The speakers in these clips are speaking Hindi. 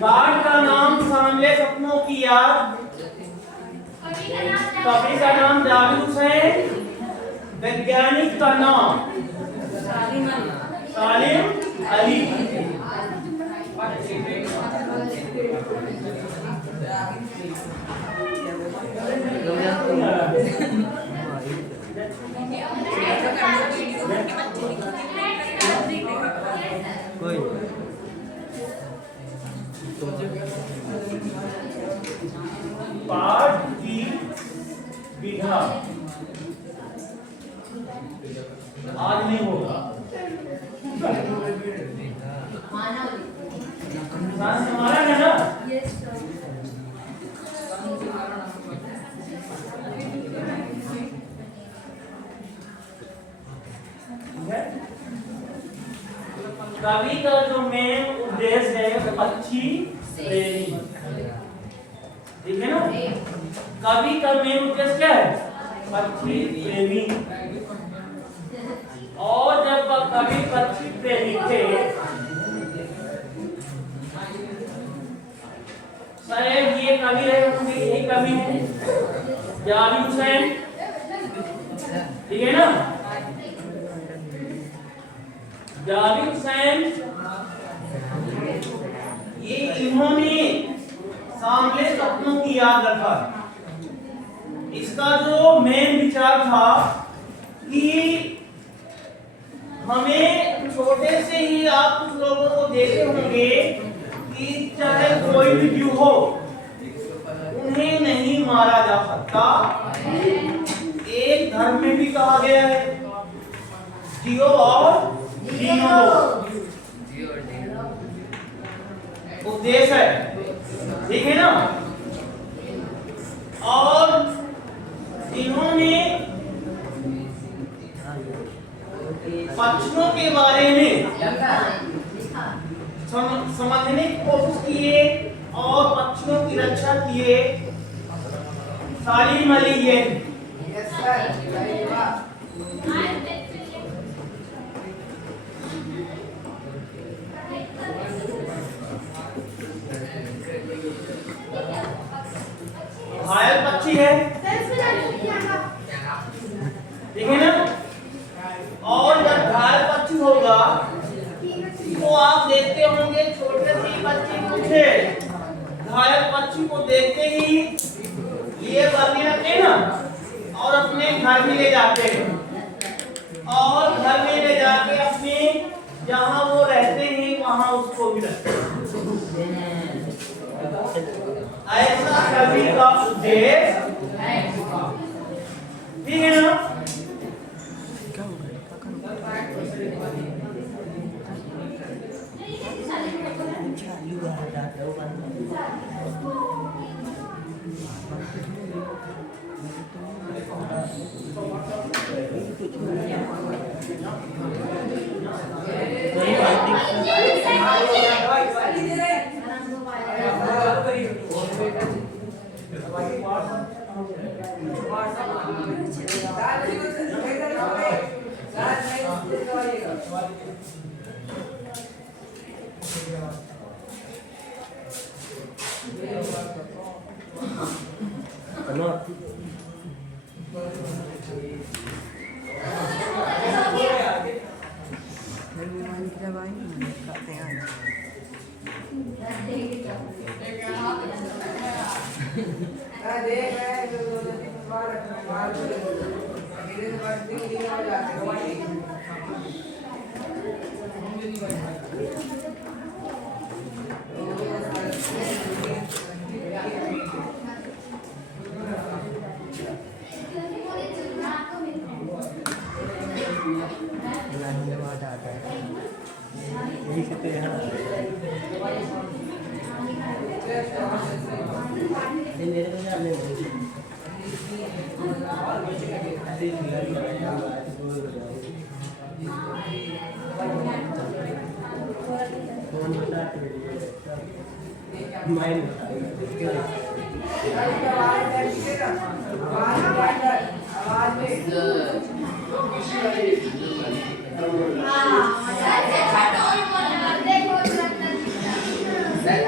गार्ड का नाम सांवले सपनों की याद, कवि का नाम जावेद हुसैन, वैज्ञानिक का नाम सालिम अली। पाठ की विधा आज नहीं होगा। हमारा है ना? कवि का जो मेन उद्देश्य है पक्षी प्रेमी, ठीक है ना? कवि का मेन उद्देश्य क्या है? पक्षी प्रेमी। और जब कवि पक्षी प्रेमी थे, शायद ये कवि रहे होंगे, यही कवि है जावेद हुसैन, ठीक है ना? जावेद हुसैन ये इन्होंने सांवले सपनों की याद रखा। इसका जो मेन विचार था कि हमें छोटे से ही, आप कुछ लोगों को देखे होंगे कि चाहे कोई भी जीव हो उन्हें नहीं मारा जा सकता। एक धर्म में भी कहा गया है जियो और जीनो उद्देश्य है, ठीक है ना? और इन्होंने पक्षियों के बारे में समझने की कोशिश किए और पक्षियों की रक्षा किए। सालिम अली ये घायल पक्षी है, ठीक है ना? और जब घायल पक्षी होगा तो आप देखते होंगे छोटे से बच्चे पूछे घायल पक्षी को देखते ही ये करने लगते हैं ना, और अपने घर में ले जाते हैं और घर में ले जाके अपने जहाँ वो रहते हैं वहाँ उसको भी रखते हैं। ऐसा कवि का उद्देश्य, ठीक है ना?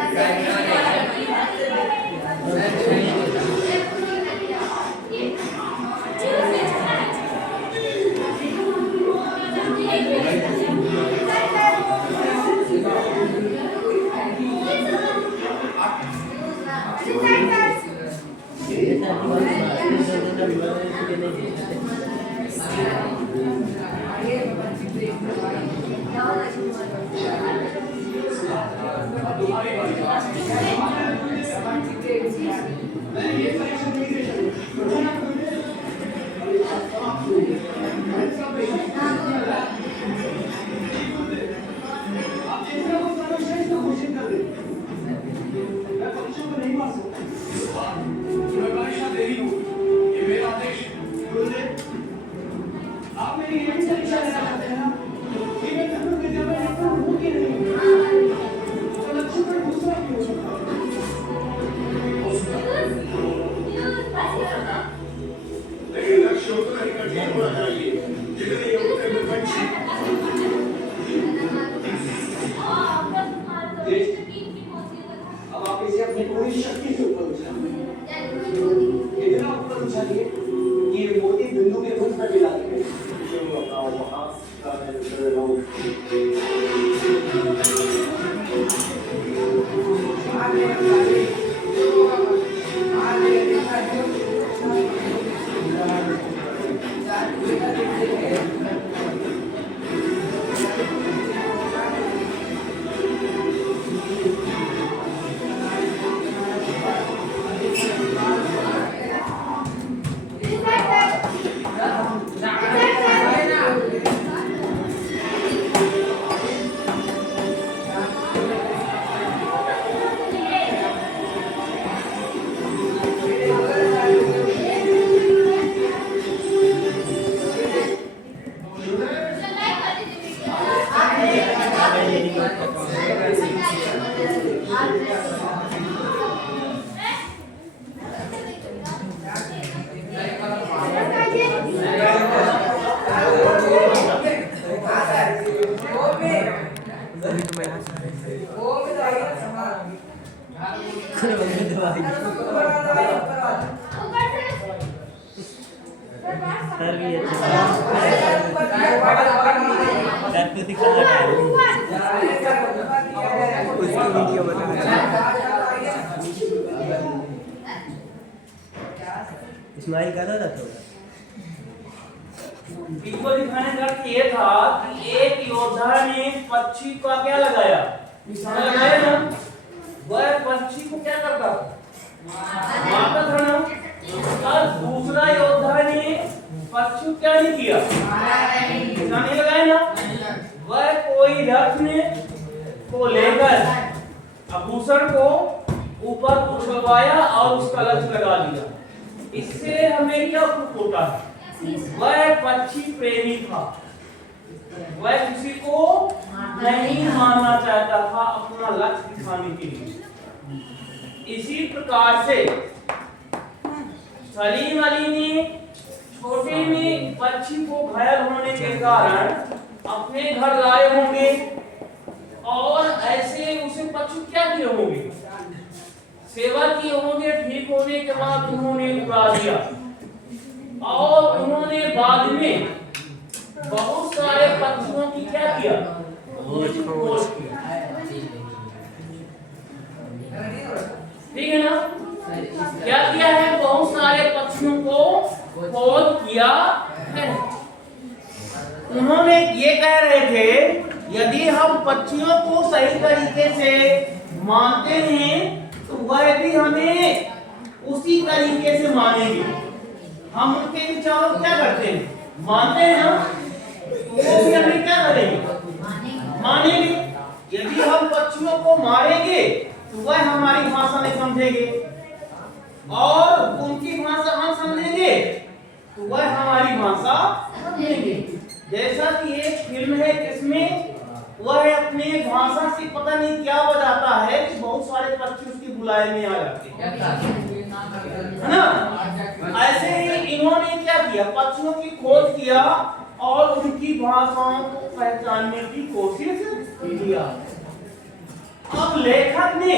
हाँ अब आप इसे अपनी पूरी शक्ति से ऊपर उछालिए, इतना ऊपर उछालिए कि ये मोती बिंदु के मुंह पर मिला दे। इस्माइल का था तो इसको दिखाने का अर्थ ये था कि एक योद्धा ने पक्षी का क्या लगाया, निशाना लगाया ना, वह पक्षी को क्या करता था, मारता था ना। और दूसरा योद्धा ने पक्षी को क्या नहीं किया, निशाना नहीं लगाया ना। वह कोई रथ ने को लेकर आभूषण को ऊपर उछलवाया और उसका लक्ष्य लगा दिया। इससे हमें क्या प्रूफ होता है, वह पक्षी प्रेमी था, वह किसी को नहीं मारना चाहता था अपना लक्ष्य दिखाने के लिए। इसी प्रकार से सलीम अली ने छोटे में पक्षी को घायल होने के कारण अपने घर लाए होंगे और ऐसे उसे पक्षी क्या किए होंगे, सेवा किए होंगे। ठीक होने के बाद उन्होंने उड़ा दिया और उन्होंने बाद में बहुत सारे पक्षियों की क्या किया, खोज किया। ठीक है ना, क्या किया है, बहुत सारे पक्षियों को खोज किया है। उन्होंने ये कह रहे थे यदि हम पक्षियों को सही तरीके से मानते हैं तो वह भी हमें उसी तरीके से मानेंगे। हम उनके विचारों को क्या करते हैं, मानते हैं ना, तो वो भी हमें क्या करेंगे, मानेंगे। यदि हम पक्षियों को मारेंगे तो वह हमारी भाषा नहीं समझेंगे और उनकी भाषा हम समझेंगे तो वह हमारी भाषा समझेंगे। जैसा कि एक फिल्म है जिसमें वह अपने भाषा से पता नहीं क्या बजाता है कि बहुत सारे पक्षी उसकी बुलाए में आ जाते हैं, है ना। ऐसे ही इन्होंने क्या किया, पक्षियों की खोज किया और उनकी भाषाओं को पहचानने की कोशिश किया। अब लेखक ने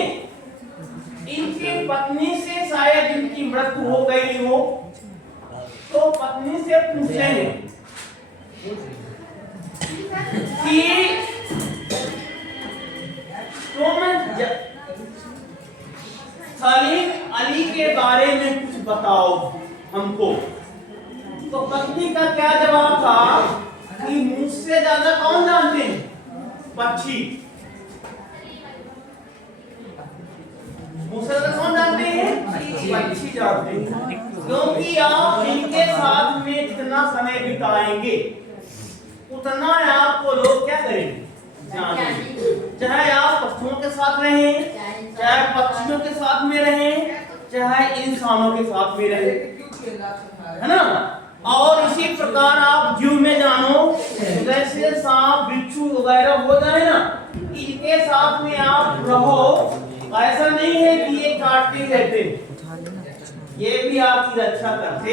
इनकी पत्नी से शायद इनकी मृत्यु हो गई हो तो पत्नी से पूछेंगे कि तुम सलीम अली के बारे में कुछ बताओ हमको। तो पत्नी का क्या जवाब था कि मुझसे ज्यादा कौन जानते हैं, पक्षी। क्योंकि आप इनके साथ में जितना समय बिताएंगे उतना आपको लोग क्या करेंगे, चाहे आप पशुओं के साथ रहें, चाहे पक्षियों के साथ में रहें, चाहे इंसानों के साथ में रहें, है ना। और इसी प्रकार आप जीव में जानो, जैसे सांप बिच्छू वगैरह हो जाए ना, इनके साथ में आप रहो। ऐसा नहीं है कि ये काटते ही रहते, ये भी आपकी रक्षा करते,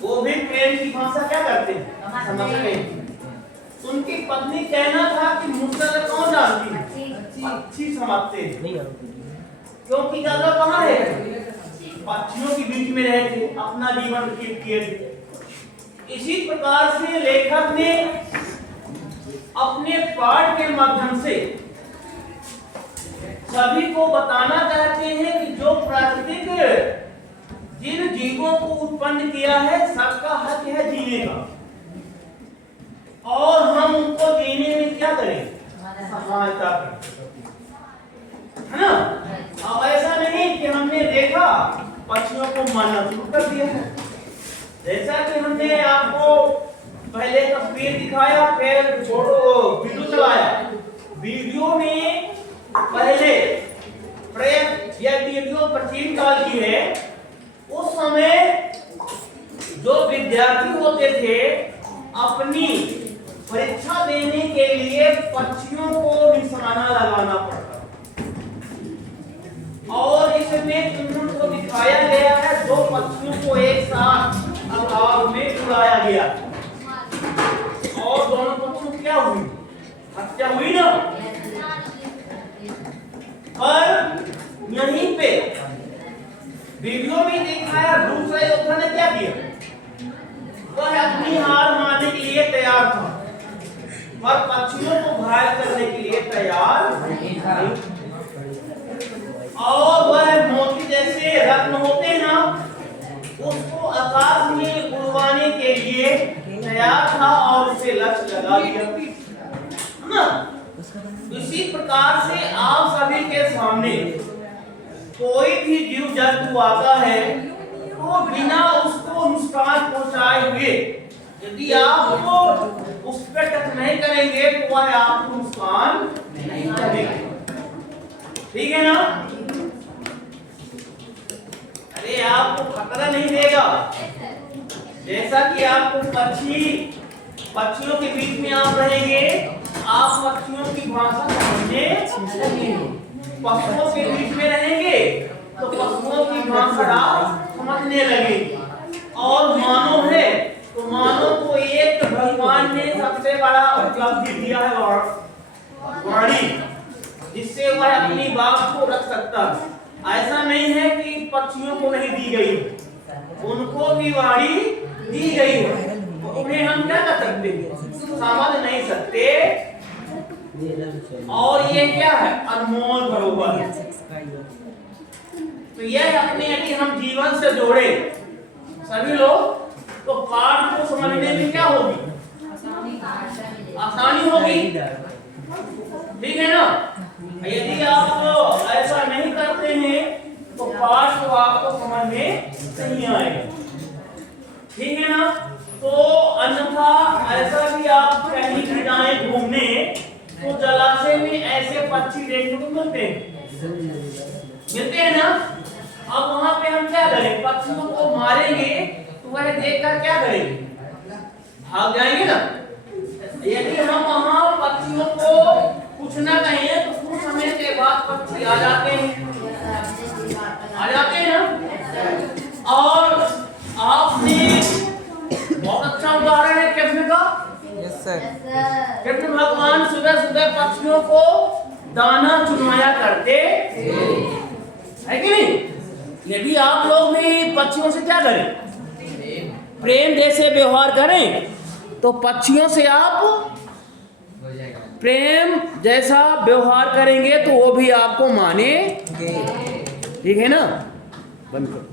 वो भी प्रेम की भाषा क्या करते हैं, समझते हैं। उनकी पत्नी कहना था कि मुझसे कौन जानती है, अच्छी समझते हैं, क्योंकि जगह कहाँ है, पक्षियों के बीच में रहे थे, अपना जीवन व्यतीत किए थे। इसी प्रकार से लेखक ने अपने पाठ के माध्यम से सभी को बताना चाहते हैं कि जो प्राकृतिक जिन जीवों को उत्पन्न किया है, सबका हक है जीने का, और हम उनको जीने में क्या करें, सहायता करें, है ना। अब ऐसा नहीं कि हमने देखा पक्षियों को मारना शुरू कर दिया, जैसा कि हमने आपको पहले तस्वीर दिखाया, फिर फोटो वीडियो चलाया। वीडियो में पहले प्रेम या वीडियो प्राचीन काल की है, उस समय जो विद्यार्थी होते थे अपनी परीक्षा देने के लिए पक्षियों को निशाना लगाना पड़ता, और इसमें उनको दिखाया गया है दो पक्षियों को एक साथ आकाश में उड़ाया गया, और दोनों पक्षियों की क्या हुई, हत्या हुई ना। पर यहीं पे वीडियो में दिखाया दूसरा योद्धा ने क्या किया, वह अपनी हार मानने के लिए तैयार था, पर पक्षियों को घायल करने के लिए तैयार नहीं था। और वह मोती जैसे रत्न होते हैं ना, उसको आकाश में उड़वाने के लिए तैयार था और उसे लक्ष्य लगा दिया ना। इसी प्रकार से आप सभी के सामने कोई भी जीव जंतु आता है तो बिना उसको नुकसान पहुंचाए हुए यदि आप उस पर टच नहीं करेंगे तो वह आपको नुकसान नहीं करेगा, ठीक है ना। अरे आपको खतरा नहीं देगा, जैसा कि आपको पक्षियों के बीच में आप रहेंगे, आप पक्षियों की भाषा समझने लगेंगे, पशुओं के बीच में रहेंगे तो पशुओं की भाषा आप समझने लगेंगे, और मानव है तो मानव को एक भगवान ने सबसे बड़ा उपलब्धि दिया है वाणी, जिससे वह अपनी बात को रख सकता है। ऐसा नहीं है कि पक्षियों को नहीं दी गई, उनको भी वाणी दी गई है, उन्हें हम क्या कर सकते हैं, समझ नहीं सकते। और ये क्या है, अनमोल धरोहर है। तो यह अपने यदि हम जीवन से जोड़े सभी लोग तो पाठ को समझने में क्या होगी, आसानी होगी, ठीक है ना। यदि आप ऐसा नहीं करते हैं तो पाठ को आपको समझ में नहीं आएगा, ठीक है ना। तो अन्यथा ऐसा भी आप कहीं भी जाएं घूमने तो जलाशय में ऐसे पक्षी देखने को मिलते हैं ना। अब वहां पे हम क्या करें, पक्षियों को मारेंगे तो वह देखकर क्या करेंगे, भाग जाएंगे ना। यदि हम वहां पक्षियों को कुछ ना कहें तो कुछ समय के बाद पक्षी आ जाते हैं ना। और आपने बहुत अच्छा उदाहरण है कृष्ण का, कृष्ण भगवान सुबह सुबह पक्षियों को दाना चुनवाया करते है कि नहीं। यदि आप लोग भी पक्षियों से क्या करें, प्रेम जैसे व्यवहार करें तो पक्षियों से आप प्रेम जैसा व्यवहार करेंगे तो वो भी आपको माने, ठीक है ना। बंद करो।